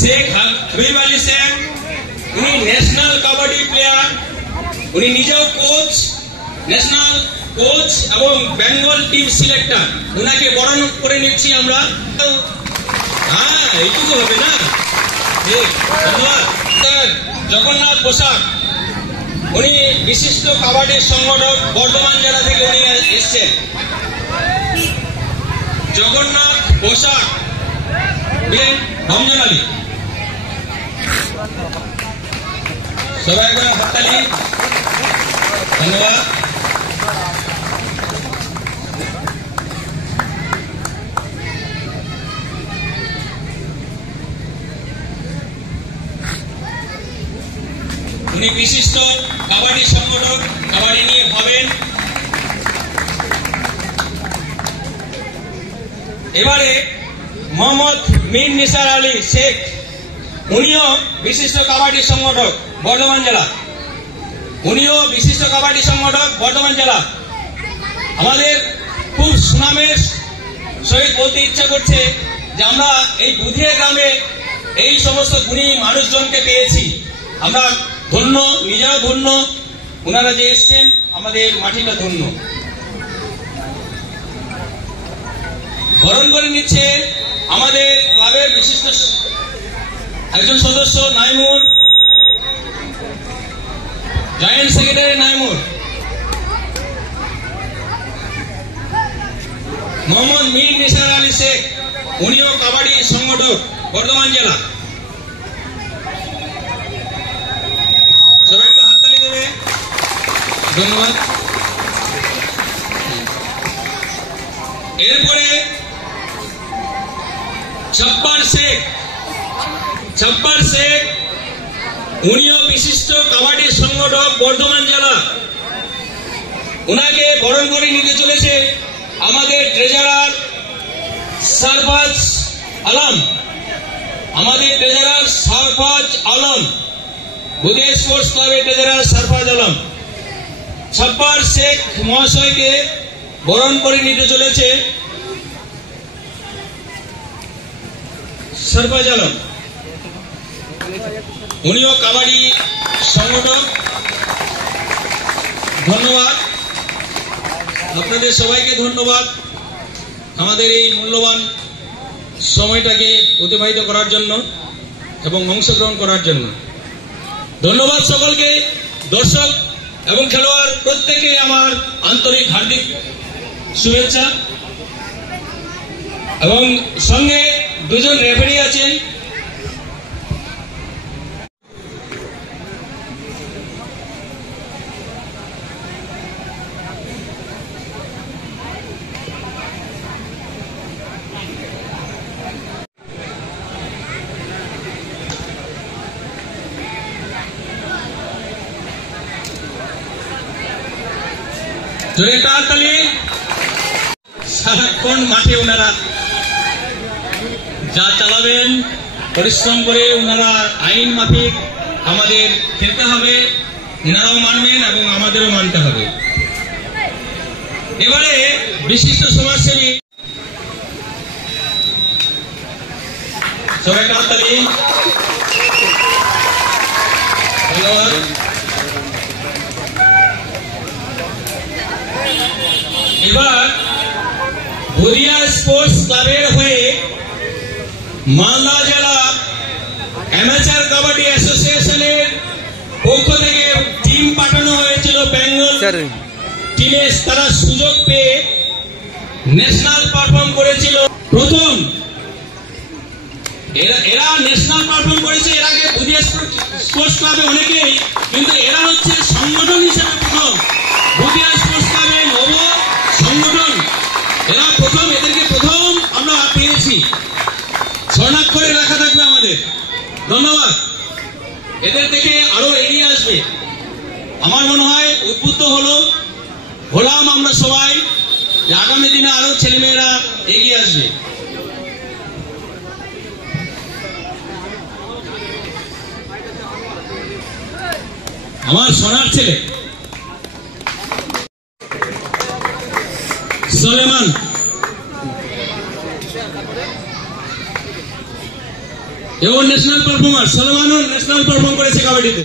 शेख हबीब आली शेख उनी national kabaddi player, উনি নিজেও কোচ, ন্যাশনাল কোচ এবং বেঙ্গল টিম সিলেক্টর। উনাকে বরণ করে নিচ্ছি আমরা। হ্যাঁ, এইটুকু হবে না? ধন্যবাদ। জগন্নাথ পোশাক, উনি বিশিষ্ট কাবাডি সংগঠক, বর্ধমান জেলা থেকে উনি এসছেন। জগন্নাথ পোশাক রমজান আলী, সবাই একবার হাততালি। ধন্যবাদ। উনি বিশিষ্ট কাবাডি সংগঠক, কাবাডি নিয়ে ভাবেন। এবারে মোহাম্মদ মীর নিসার আলী শেখ, উনিও বিশিষ্ট কাবাডি সংগঠক, বর্ধমান জেলা। উনিও বিশিষ্ট কাবাডি সংগঠক, বর্ধমান জেলা। আমাদের খুব সুনামের সহিত বলতে ইচ্ছা করছে যে আমরা এই বুধিয়া গ্রামে এই সমস্ত গুণী মানুষজনকে পেয়েছি। আমরা ধন্য, নিজেরা ধন্য, ওনারা যে এসছেন আমাদের মাটিটা ধন্য। বরণ করে নিচ্ছে আমাদের ক্লাবের বিশিষ্ট একজন সদস্য নাইমুর, জয়েন্ট সেক্রেটারি নাইমুর। মোহাম্মদ মীর নিসার আলী শেখ, উনিও কাবাডি সংগঠক, বর্ধমান জেলা। সবাই একটু হাততালি দেবে। ধন্যবাদ। এরপরে ছপ্পার শেখ, উনিও বিশিষ্ট কাবাডি সংগঠক, বর্ধমান জেলা। উনাকে বরণ করে নিতে চলেছে আমাদের ট্রেজারার সারফাজ আলম, বুধিয়া স্পোর্টস ক্লাবের ট্রেজারার সারফাজ আলম। ছপ্পার শেখ মহাশয়কে বরণ করে নিতে চলেছে সারফাজ আলম, উনিও কাবাডি সংগঠক। ধন্যবাদ আপনাদের সবাইকে, ধন্যবাদ আমাদের এই মূল্যবান সময়টাকে অতিবাহিত করার জন্য এবং অংশগ্রহণ করার জন্য। ধন্যবাদ সকলকে, দর্শক এবং খেলোয়াড় প্রত্যেকে আমার আন্তরিক হার্দিক শুভেচ্ছা। এবং সঙ্গে দুজন রেফারি আছেন। সারাক্ষণ মাঠে ওনারা যা চালাবেন, পরিশ্রম করে ওনারা আইন মাফিক আমাদের খেলতে হবে, ওনারাও মানবেন এবং আমাদেরও মানতে হবে। এবারে বিশিষ্ট সমাজসেবী, সবাই হাততালি। ধন্যবাদ। এবার বুধিয়া স্পোর্টস ক্লাবের হয়ে মালদা জেলা অ্যামেচার কাবাডি অ্যাসোসিয়েশনের পক্ষ থেকে টিম পাঠানো হয়েছিল বেঙ্গল টিমে। তারা সুযোগ পেয়ে ন্যাশনাল পারফর্ম করেছিল। প্রথম এরা ন্যাশনাল পারফর্ম করেছে। এর আগে বুধিয়া স্পোর্টস ক্লাবে অনেকেই, কিন্তু এরা হচ্ছে সংগঠন হিসেবে প্রথম। বুধিয়া স্পোর্টস ক্লাবে নব সংগঠন, এরা প্রথম, এদেরকে প্রথম আমরা পেয়েছি। স্বর্ণাক্ষরে রাখা থাকবে আমাদের। ধন্যবাদ। এদের থেকে আরো এগিয়ে আসবে। আমার মনে হয় উদ্বুদ্ধ হলাম আমরা সবাই যে আগামী দিনে আরো ছেলেমেয়েরা এগিয়ে আসবে। আমার সোনার ছেলে সুলেমান, এও ন্যাশনাল পারফর্মার, সালমানও ন্যাশনাল পারফর্ম করেছে কাবাডিতে।